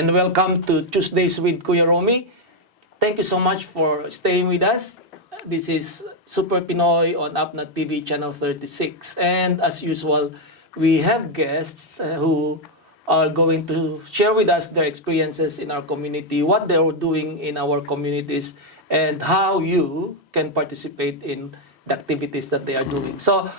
and welcome to Tuesdays with Kuya Romy. Thank you so much for staying with us. This is Super Pinoy on Apnat TV Channel 36. And as usual, we have guests who are going to share with us their experiences in our community, what they are doing in our communities, and how you can participate in the activities that they are doing. So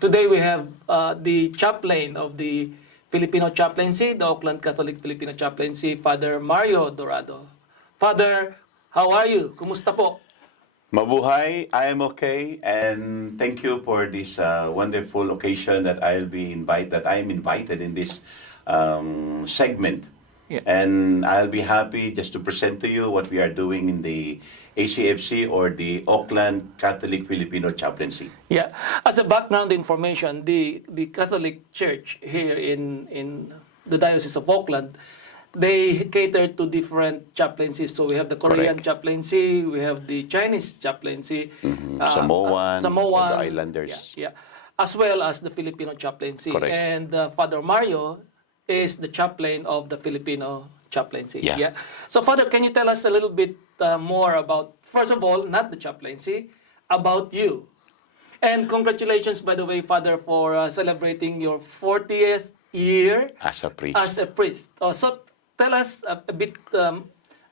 today we have the chaplain of the Filipino Chaplaincy, the Auckland Catholic Filipino Chaplaincy, Father Mario Dorado. Father, how are you? Kumusta po? Mabuhay, I am okay, and thank you for this wonderful occasion that I am invited in this segment. Yeah. And I'll be happy just to present to you what we are doing in the ACFC or the Auckland Catholic Filipino Chaplaincy. Yeah. As a background information, the Catholic Church here in the Diocese of Auckland, they cater to different chaplaincies. So we have the Korean Correct. chaplaincy, we have the Chinese chaplaincy, Samoan, Samoan, the Islanders. yeah, as well as the Filipino chaplaincy. Correct. And Father Mario is the chaplain of the Filipino chaplaincy. Yeah. So Father, can you tell us a little bit more about, first of all, not the chaplaincy, about you? And congratulations, by the way, Father, for celebrating your 40th year As a priest. as a priest. So tell us a bit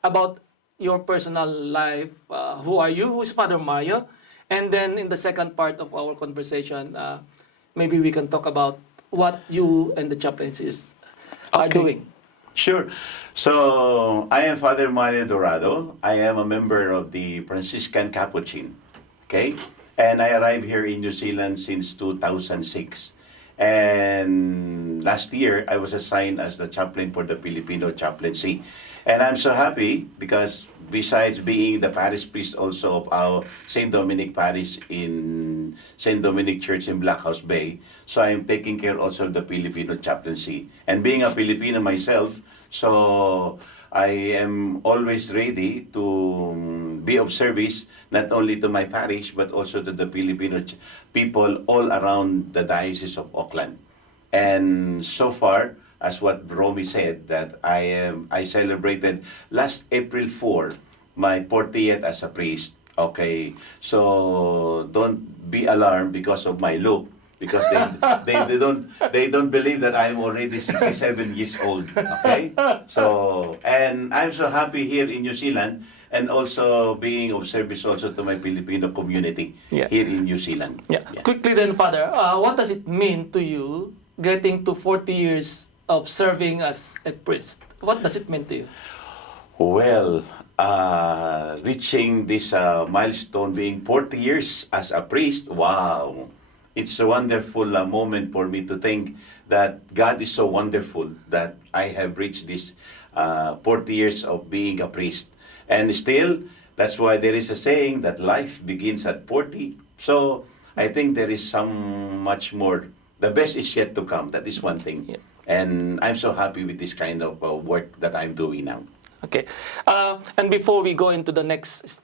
about your personal life. Who are you? Who's Father Mario? And then in the second part of our conversation, maybe we can talk about what you and the chaplaincies are Okay. doing. Sure. So, I am Father Mario Dorado. I am a member of the Franciscan Capuchin. Okay? And I arrived here in New Zealand since 2006. And last year, I was assigned as the chaplain for the Filipino Chaplaincy. And I'm so happy because besides being the parish priest also of our St. Dominic Parish in St. Dominic Church in Blackhouse Bay, so I'm taking care also of the Filipino chaplaincy. And being a Filipino myself, so I am always ready to be of service not only to my parish but also to the Filipino people all around the Diocese of Auckland. And so far, as what Romy said, that I celebrated last April 4 my 40th as a priest. Okay, so don't be alarmed because of my look, because they don't believe that I'm already 67 years old. Okay, so and I'm so happy here in New Zealand and also being of service also to my Filipino community Yeah. here in New Zealand. Yeah. Quickly then, Father, what does it mean to you getting to 40 years of serving as a priest? What does it mean to you? Well, reaching this milestone, being 40 years as a priest, wow. It's a wonderful moment for me to think that God is so wonderful that I have reached this 40 years of being a priest. And still, that's why there is a saying that life begins at 40. So I think there is some much more. The best is yet to come. That is one thing. Yeah. And I'm so happy with this kind of work that I'm doing now. Okay. And before we go into the next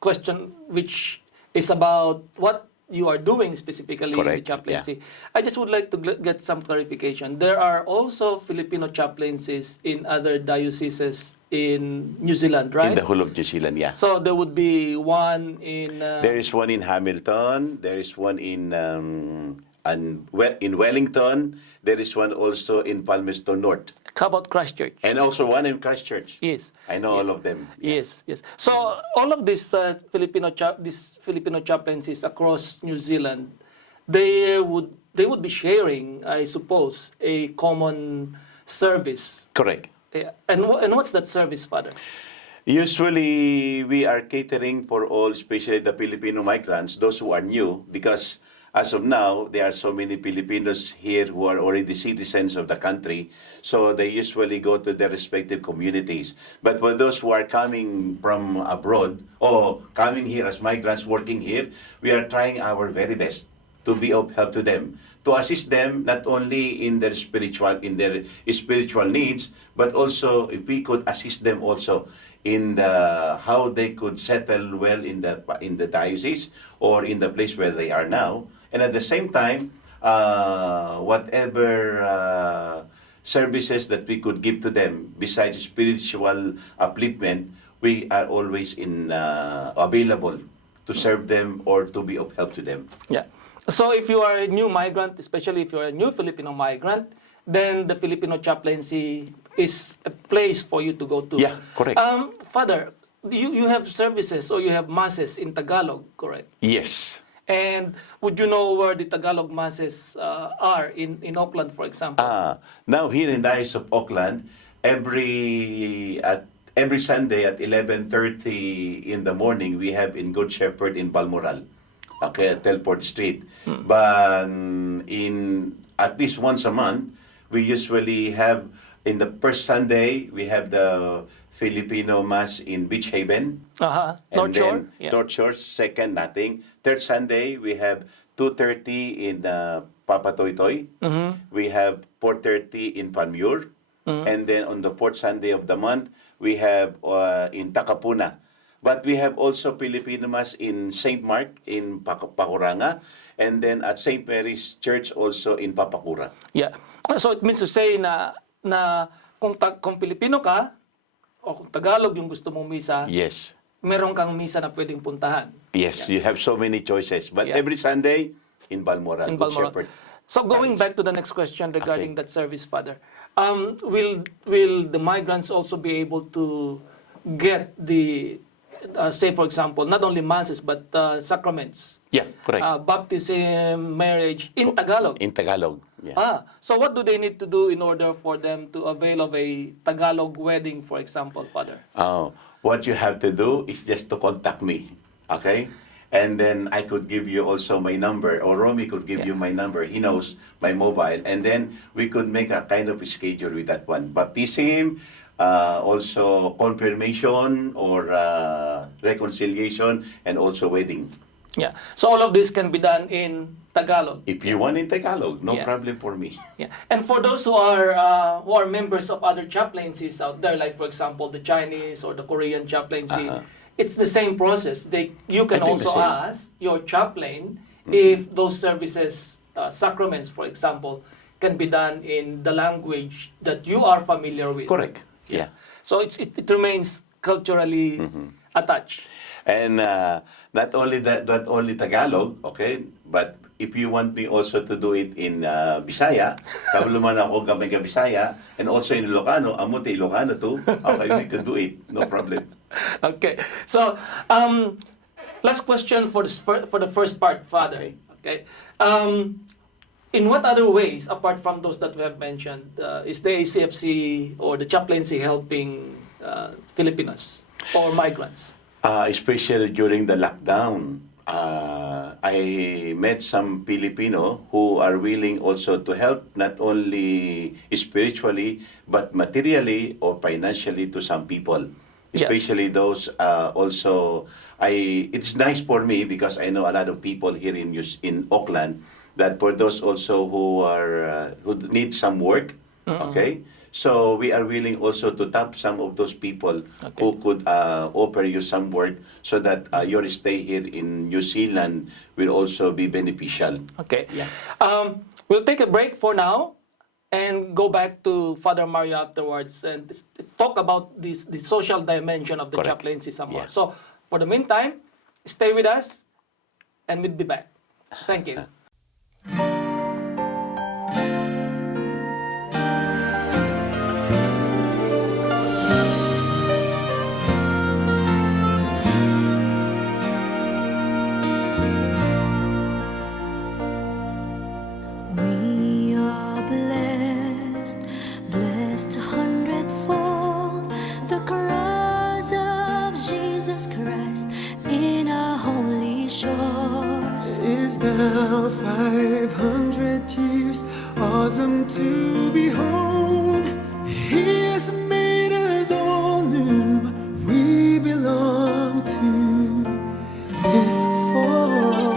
question, which is about what you are doing specifically in the Correct, chaplaincy, I just would like to get some clarification. There are also Filipino chaplaincies in other dioceses in New Zealand, right? In the whole of New Zealand, yeah. So there would be one in... There is one in Hamilton. There is one in Wellington. There is one also in Palmerston North. How about Christchurch? And also one in Christchurch. Yes. I know all of them. Yes, yes. So all of these Filipino chaplaincies across New Zealand, they would be sharing, I suppose, a common service. Correct. Yeah. And what's that service, Father? Usually, we are catering for all, especially the Filipino migrants, those who are new, because as of now, there are so many Filipinos here who are already citizens of the country, so they usually go to their respective communities. But for those who are coming from abroad or coming here as migrants working here, we are trying our very best to be of help to them, to assist them not only in their spiritual needs, but also if we could assist them also in the how they could settle well in the diocese or in the place where they are now, and at the same time, whatever services that we could give to them besides spiritual upliftment, we are always available to serve them or to be of help to them. Yeah. So if you are a new migrant, especially if you're a new Filipino migrant, then the Filipino chaplaincy is a place for you to go to. Yeah, correct. Father, you have services or you have masses in Tagalog, correct? Yes. And would you know where the Tagalog masses are in Auckland, for example? Now here in the Diocese of Auckland, every Sunday at 11:30 in the morning, we have in Good Shepherd in Balmoral, okay, at Telford Street. But at least once a month, we usually have, in the first Sunday, we have the Filipino Mass in Beach Haven. North Shore? Yeah. North Shore, second, nothing. Third Sunday, we have 2:30 in Papatoytoy. We have 4:30 in Panmure. And then on the fourth Sunday of the month, we have in Takapuna. But we have also Filipino Mass in St. Mark in Pakuranga. And then at St. Mary's Church also in Papakura. Yeah. So it means to say na kung Pilipino ka, o kung Tagalog yung gusto mong misa, Yes. meron kang misa na pwedeng puntahan. Yes, you have so many choices. But Yeah. every Sunday, in Balmoral, In Good Balmoral. Shepherd. So going Parish. back to the next question regarding Okay. that service, Father, will the migrants also be able to get the, say for example, not only masses but sacraments, Yeah, correct. baptism, marriage in Tagalog? In Tagalog. Yeah. So what do they need to do in order for them to avail of a Tagalog wedding, for example, Father? What you have to do is just to contact me, okay? And then I could give you also my number, or Romy could give you my number. He knows my mobile. And then we could make a kind of schedule with that one. Baptism, also confirmation or reconciliation, and also wedding. Yeah. So all of this can be done in Tagalog. If you want in Tagalog, no Yeah. problem for me. Yeah. And for those who are members of other chaplaincies out there, like for example the Chinese or the Korean chaplaincy, it's the same process. You can I think the also same. ask your chaplain if those services, sacraments, for example, can be done in the language that you are familiar with. Correct. Yeah. So it remains culturally attached. And not only Tagalog, okay, but if you want me also to do it in Bisaya, kabuluman ako gamay ka Bisaya, and also in Ilocano, amo te Ilocano too, okay, we can do it, no problem. Okay. So, last question for the first part, Father. Okay. In what other ways, apart from those that we have mentioned, is the ACFC or the chaplaincy helping Filipinos or migrants? Especially during the lockdown, I met some Filipino who are willing also to help, not only spiritually, but materially or financially to some people. Especially those also, it's nice for me because I know a lot of people here in Auckland, that for those also who need some work, okay? So we are willing also to tap some of those people who could offer you some work so that your stay here in New Zealand will also be beneficial. Okay. Yeah. We'll take a break for now and go back to Father Mario afterwards and talk about the social dimension of the Correct. chaplaincy some more. Yeah. So for the meantime, stay with us and we'll be back. Thank you. We are blessed, blessed 100-fold, the cross of Jesus Christ in our holy shores. Is now 500 years, awesome to behold. He has made us all new. We belong to His fold.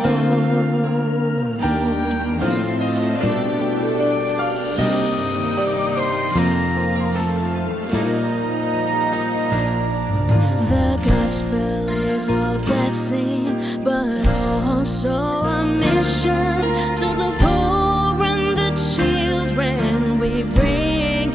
The gospel is a blessing, but also a mission. To the poor and the children, we bring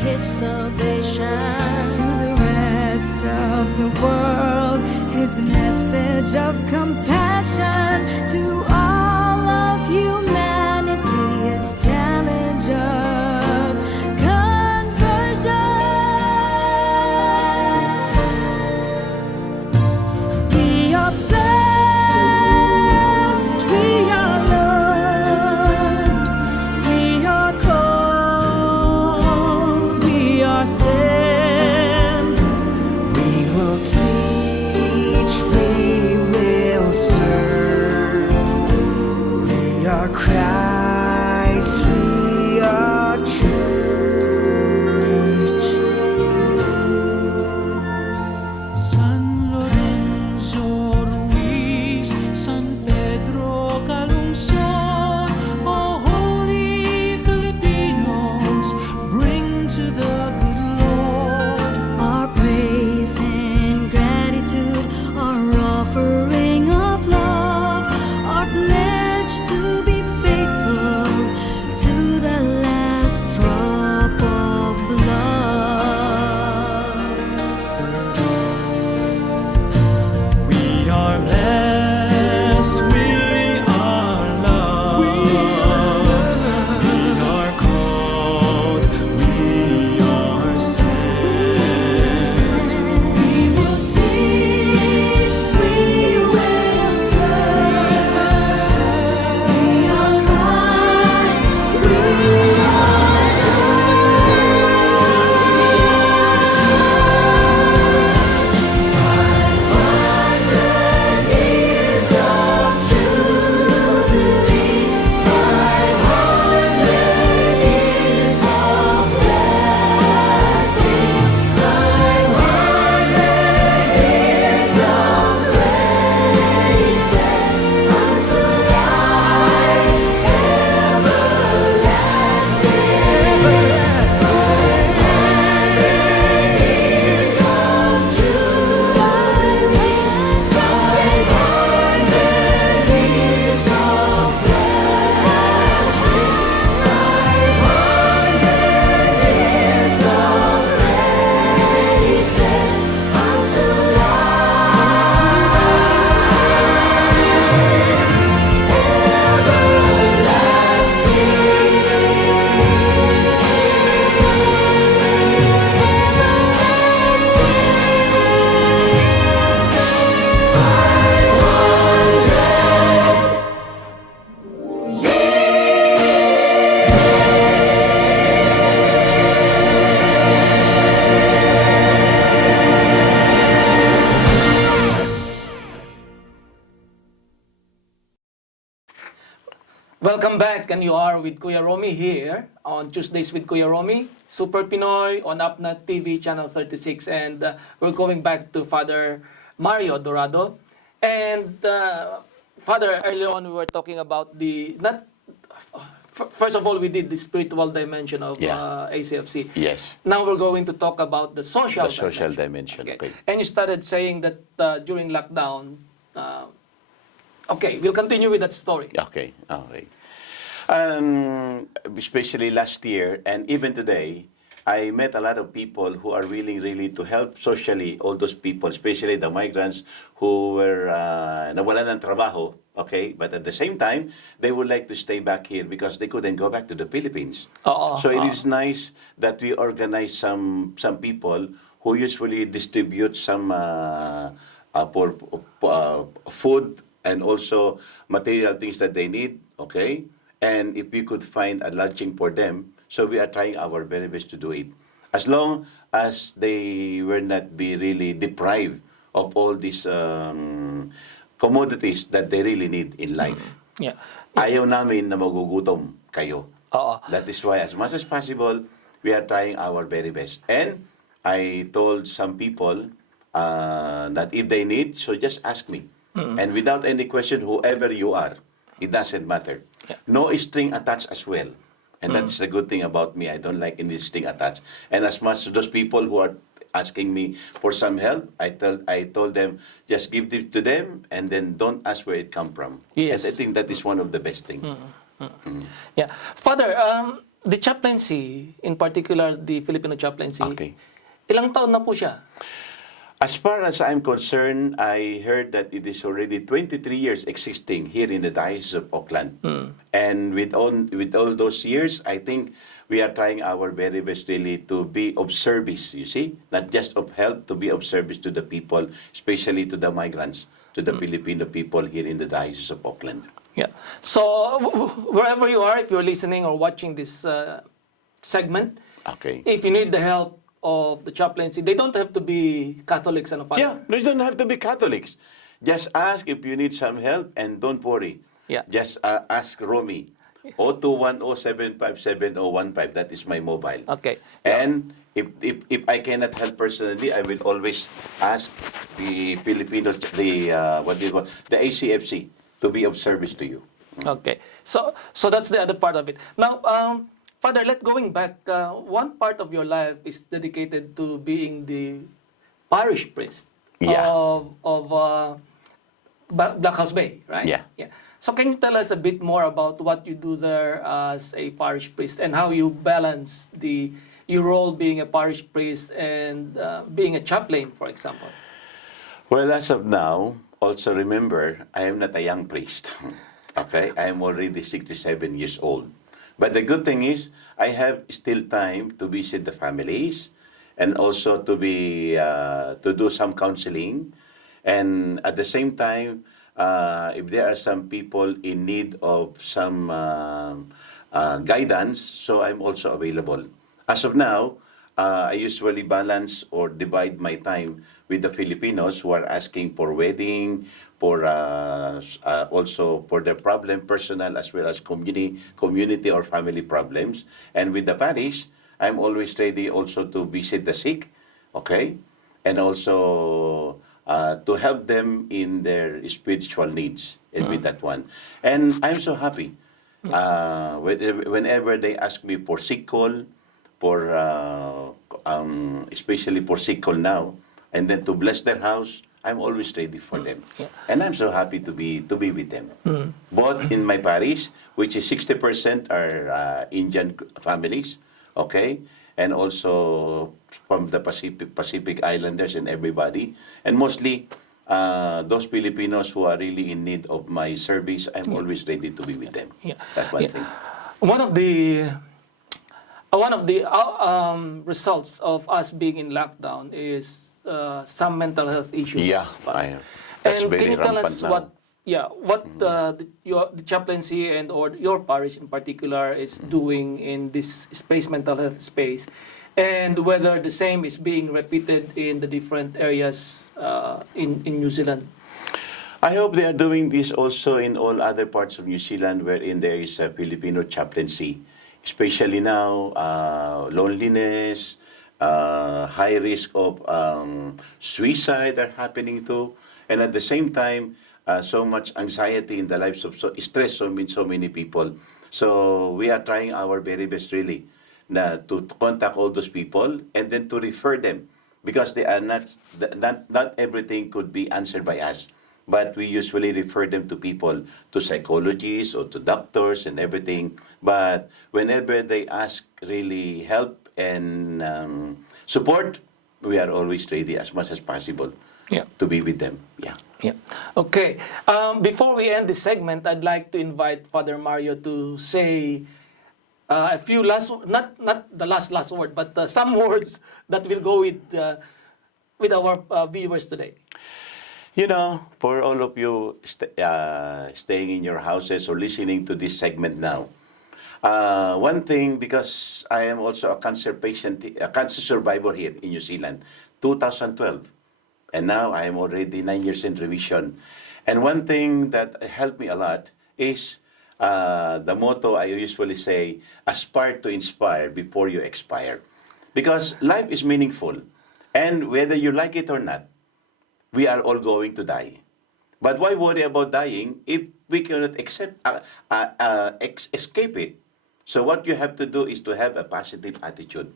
message of compassion to all of humanity, his challenge of conversion. We are blessed, we are loved, we are called, we are sent. We will teach, we will serve. We are Christ, we are church. San Lorenzo Ruiz, San Pedro Calungsod, oh holy Filipinos, bring to the good Lord Our praise and gratitude, our offering of love, our pledge to be faithful to the last drop of blood. We are blessed, we are loved, we are called, we are sent. We will teach, we will serve. We are Christ, we are years of jubilee, 500 years of blessing, 500 years of praises unto life everlasting. 500 years of jubilee, 500 years of blessing, 500 years of praises unto Welcome back, and you are with Kuya Romy here on Tuesdays with Kuya Romy, Super Pinoy on Apna TV channel 36, and we're going back to Father Mario Dorado. And Father, earlier on we were talking about the not. First of all, we did the spiritual dimension of Yeah. ACFC. Yes. Now we're going to talk about the social The social dimension. Okay. And you started saying that during lockdown. Okay, we'll continue with that story. Okay. All right. Especially last year and even today, I met a lot of people who are willing really to help socially all those people, especially the migrants who were nawalan ng trabaho, okay? But at the same time, they would like to stay back here because they couldn't go back to the Philippines. So it is nice that we organize some people who usually distribute some food and also material things that they need, okay? And if we could find a lodging for them, so we are trying our very best to do it. As long as they will not be really deprived of all these commodities that they really need in life. Yeah. Ayaw namin na magugutom kayo. Oo. That is why, as much as possible, we are trying our very best. And I told some people that if they need, so just ask me. And without any question, whoever you are, it doesn't matter. Yeah. No string attached as well. And that's the good thing about me. I don't like any string attached. And as much as those people who are asking me for some help, I told them, just give it to them and then don't ask where it come from. Yes. And I think that is one of the best things. Yeah. Father, the chaplaincy, in particular the Filipino chaplaincy, Okay. ilang taon na po siya? As far as I'm concerned, I heard that it is already 23 years existing here in the Diocese of Auckland. And with all those years, I think we are trying our very best really to be of service, you see? Not just of help, to be of service to the people, especially to the migrants, to the Filipino people here in the Diocese of Auckland. Yeah. So wherever you are, if you're listening or watching this segment, Okay. if you need the help of the chaplaincy, they don't have to be Catholics and Father. Yeah, they don't have to be Catholics. Just ask if you need some help and don't worry. Yeah. Just ask Romy. 0210757015. That is my mobile. Okay. And if I cannot help personally, I will always ask the Filipino, what do you call, the ACFC to be of service to you. Okay. So that's the other part of it. Now, Father, going back, one part of your life is dedicated to being the parish priest Yeah. of Black House Bay, right? Yeah. Yeah. So can you tell us a bit more about what you do there as a parish priest and how you balance your role being a parish priest and being a chaplain, for example? Well, as of now, also remember, I am not a young priest. Okay? I am already 67 years old. But the good thing is, I have still time to visit the families and also to do some counseling. And at the same time, if there are some people in need of some guidance, so I'm also available. As of now, I usually balance or divide my time with the Filipinos who are asking for wedding, for also for their problem, personal as well as community or family problems. And with the parish, I'm always ready also to visit the sick, okay? And also to help them in their spiritual needs with that one. And I'm so happy. Whenever they ask me for sick call, for especially for sick call now, and then to bless their house, I'm always ready for them. Yeah. And I'm so happy to be with them. Both in my parish, which is 60% are Indian families, okay? And also from the Pacific Islanders and everybody. And mostly those Filipinos who are really in need of my service, I'm always ready to be with them. Yeah. That's one thing. One of the results of us being in lockdown is some mental health issues. Yeah, that's And very can you tell rampant us now. what the chaplaincy and or your parish in particular is doing in this mental health space, and whether the same is being repeated in the different areas in New Zealand? I hope they are doing this also in all other parts of New Zealand wherein there is a Filipino chaplaincy, especially now loneliness, high risk of suicide are happening too, and at the same time, so much anxiety in the lives of stress so many people. So we are trying our very best really to contact all those people and then to refer them, because they are not everything could be answered by us. But we usually refer them to people, to psychologists or to doctors and everything. But whenever they ask really help and support, we are always ready as much as possible to be with them. Yeah. Yeah. Okay. Before we end this segment, I'd like to invite Father Mario to say a few not the last word, but some words that will go with our viewers today. You know, for all of you staying in your houses or listening to this segment now, one thing, because I am also a cancer patient, a cancer survivor here in New Zealand, 2012. And now I am already 9 years in remission. And one thing that helped me a lot is the motto I usually say, aspire to inspire before you expire. Because life is meaningful. And whether you like it or not, we are all going to die. But why worry about dying if we cannot escape it? So what you have to do is to have a positive attitude.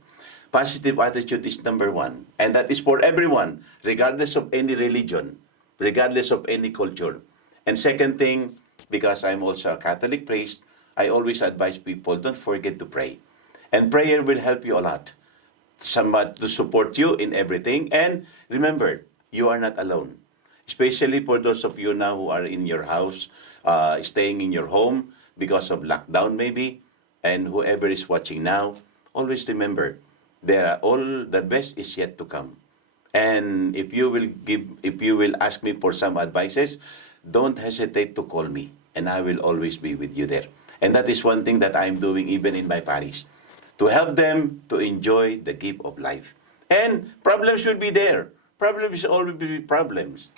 Positive attitude is number one. And that is for everyone, regardless of any religion, regardless of any culture. And second thing, because I'm also a Catholic priest, I always advise people, don't forget to pray. And prayer will help you a lot. Somebody to support you in everything. And remember, you are not alone. Especially for those of you now who are in your house, staying in your home because of lockdown maybe, and whoever is watching now, always remember, all the best is yet to come. And if you will ask me for some advices, don't hesitate to call me, and I will always be with you there. And that is one thing that I'm doing even in my parish, to help them to enjoy the gift of life. And problems will be there. Problems will always be problems.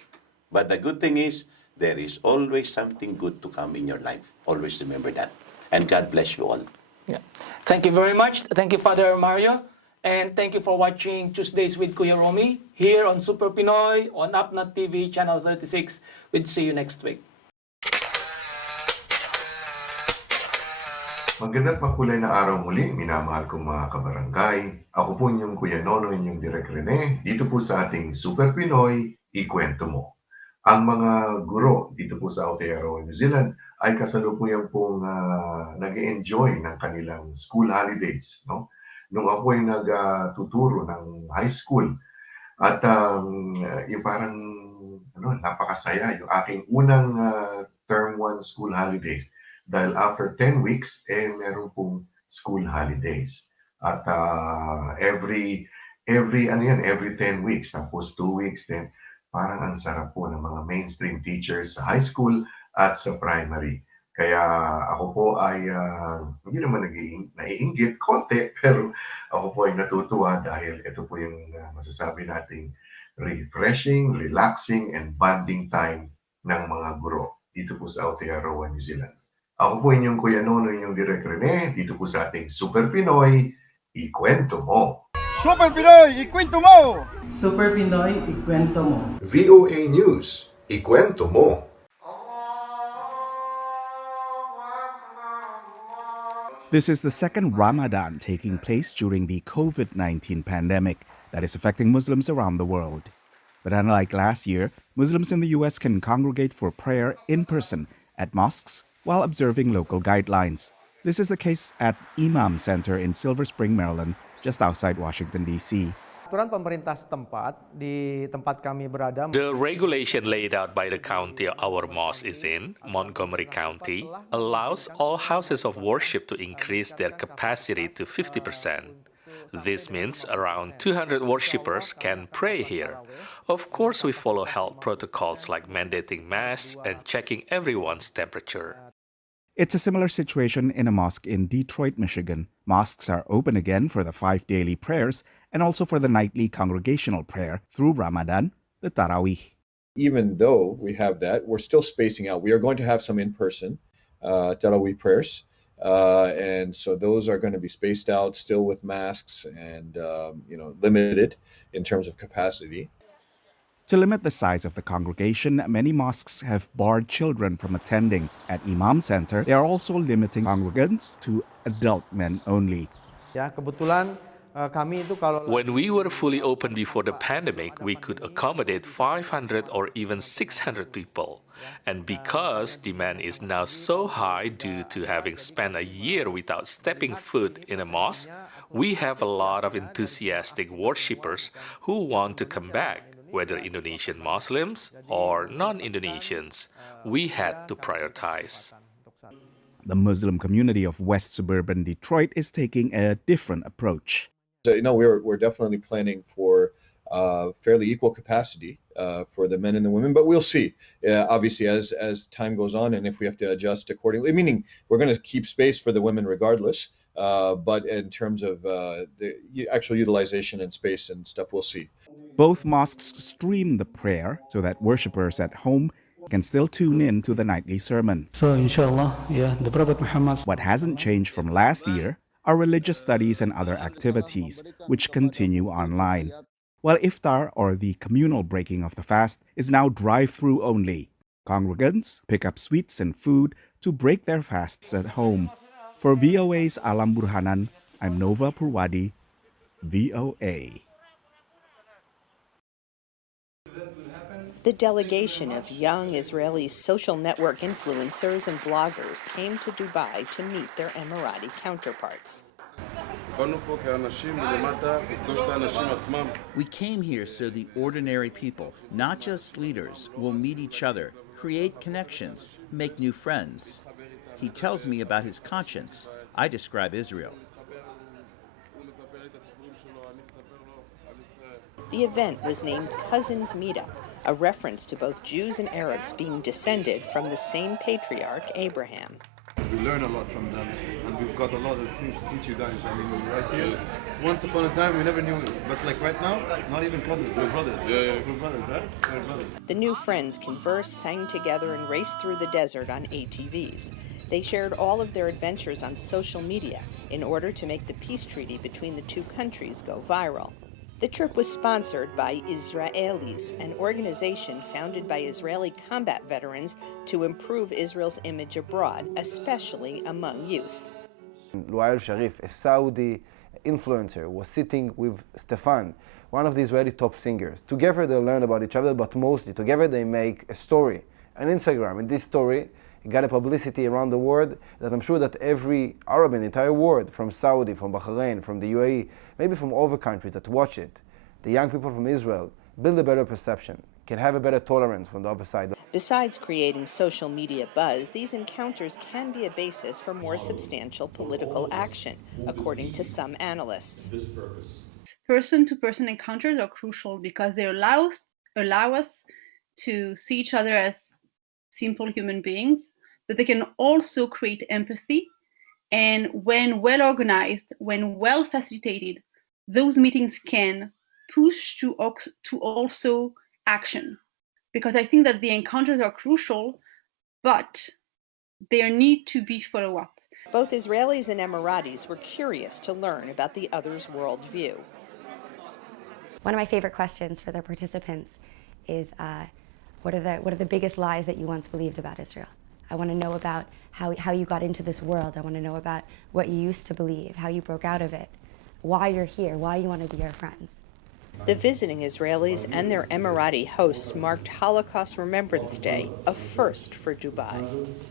But the good thing is, there is always something good to come in your life. Always remember that. And God bless you all. Yeah. Thank you very much. Thank you, Father Mario. And thank you for watching Tuesdays with Kuya Romy here on Super Pinoy on Upnat TV, Channel 36. We'll see you next week. Magandang makulay na araw muli, minamahal kong mga kabarangay. Ako po inyong Kuya Nono, inyong Direk Rene, dito po sa ating Super Pinoy, Ikwento Mo. Ang mga guro dito po sa Aotearoa, New Zealand ay kasalukuyan pong nag-enjoy ng kanilang school holidays. No? Nung ako ay nagtuturo ng high school at yung parang napakasaya yung aking unang term 1 school holidays. Dahil after 10 weeks, meron pong school holidays. At every 10 weeks, tapos 2 weeks din, parang ang sarap po ng mga mainstream teachers sa high school at sa primary. Kaya ako po ay hindi naman naiinggit konti, pero ako po ay natutuwa dahil ito po yung masasabi nating refreshing, relaxing, and bonding time ng mga guro dito po sa Aotearoa, New Zealand. Ako po inyong Kuya Nono, inyong Direk Rene, dito po sa ating Super Pinoy, Ikwento Mo. Super Pinoy, ikwento mo! Super Pinoy, ikwento mo. VOA News, Ikwento Mo. This is the second Ramadan taking place during the COVID-19 pandemic that is affecting Muslims around the world. But unlike last year, Muslims in the U.S. can congregate for prayer in person at mosques while observing local guidelines. This is the case at Imam Center in Silver Spring, Maryland, just outside Washington, D.C. Aturan pemerintah setempat di tempat kami berada. The regulation laid out by the county our mosque is in, Montgomery County, allows all houses of worship to increase their capacity to 50%. This means around 200 worshippers can pray here. Of course, we follow health protocols like mandating masks and checking everyone's temperature. It's a similar situation in a mosque in Detroit, Michigan. Mosques are open again for the 5 daily prayers and also for the nightly congregational prayer through Ramadan, the Tarawih. Even though we have that, we're still spacing out. We are going to have some in-person Tarawih prayers. And so those are going to be spaced out still with masks and limited in terms of capacity. To limit the size of the congregation, many mosques have barred children from attending. At Imam Center, they are also limiting congregants to adult men only. Ya, kebetulan kami itu kalau When we were fully open before the pandemic, we could accommodate 500 or even 600 people. And because demand is now so high due to having spent a year without stepping foot in a mosque, we have a lot of enthusiastic worshippers who want to come back, whether Indonesian Muslims or non-Indonesians. We had to prioritize. The Muslim community of West Suburban Detroit is taking a different approach. So, we're definitely planning for fairly equal capacity for the men and the women, but we'll see. Obviously, as time goes on, and if we have to adjust accordingly, meaning we're going to keep space for the women regardless. But in terms of the actual utilization and space and stuff, we'll see. Both mosques stream the prayer so that worshippers at home can still tune in to the nightly sermon. So inshallah, the Prophet Muhammad. What hasn't changed from last year are religious studies and other activities, which continue online. While iftar, or the communal breaking of the fast, is now drive-through only. Congregants pick up sweets and food to break their fasts at home. For VOA's Alam Burhanan, I'm Nova Purwadi, VOA. The delegation of young Israeli social network influencers and bloggers came to Dubai to meet their Emirati counterparts. We came here so the ordinary people, not just leaders, will meet each other, create connections, make new friends. He tells me about his conscience. I describe Israel. The event was named Cousins Meetup, a reference to both Jews and Arabs being descended from the same patriarch, Abraham. We learn a lot from them, and we've got a lot of things to teach you guys. I mean, right here, once upon a time we never knew, but like right now, not even cousins, we're brothers. We're brothers, right? We're brothers. The new friends conversed, sang together, and raced through the desert on ATVs. They shared all of their adventures on social media in order to make the peace treaty between the two countries go viral. The trip was sponsored by Israelis, an organization founded by Israeli combat veterans to improve Israel's image abroad, especially among youth. Luail Sharif, a Saudi influencer, was sitting with Stefan, one of the Israeli top singers. Together they learn about each other, but mostly together they make a story on Instagram. And this story got a publicity around the world that I'm sure that every Arab in the entire world, from Saudi, from Bahrain, from the UAE, maybe from other countries that watch it, the young people from Israel build a better perception, can have a better tolerance from the other side. Besides creating social media buzz, these encounters can be a basis for more substantial political action, according to some analysts. Person-to-person encounters are crucial because they allow us to see each other as simple human beings, but they can also create empathy. And when well organized, when well facilitated, those meetings can push to also action. Because I think that the encounters are crucial, but there need to be follow-up. Both Israelis and Emiratis were curious to learn about the other's worldview. One of my favorite questions for the participants is, what are the biggest lies that you once believed about Israel? I want to know about how you got into this world. I want to know about what you used to believe, how you broke out of it, why you're here, why you want to be our friends. The visiting Israelis and their Emirati hosts marked Holocaust Remembrance Day, a first for Dubai.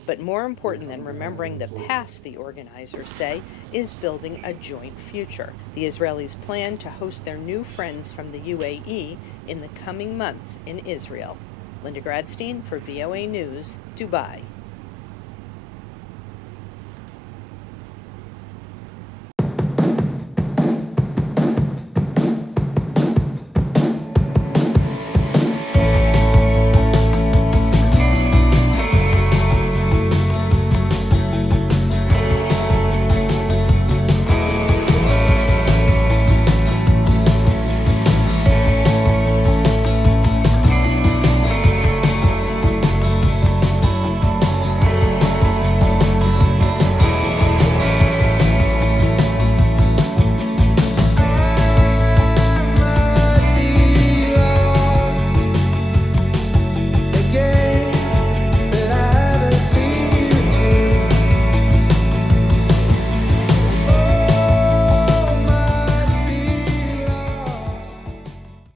But more important than remembering the past, the organizers say, is building a joint future. The Israelis plan to host their new friends from the UAE in the coming months in Israel. Linda Gradstein for VOA News, Dubai.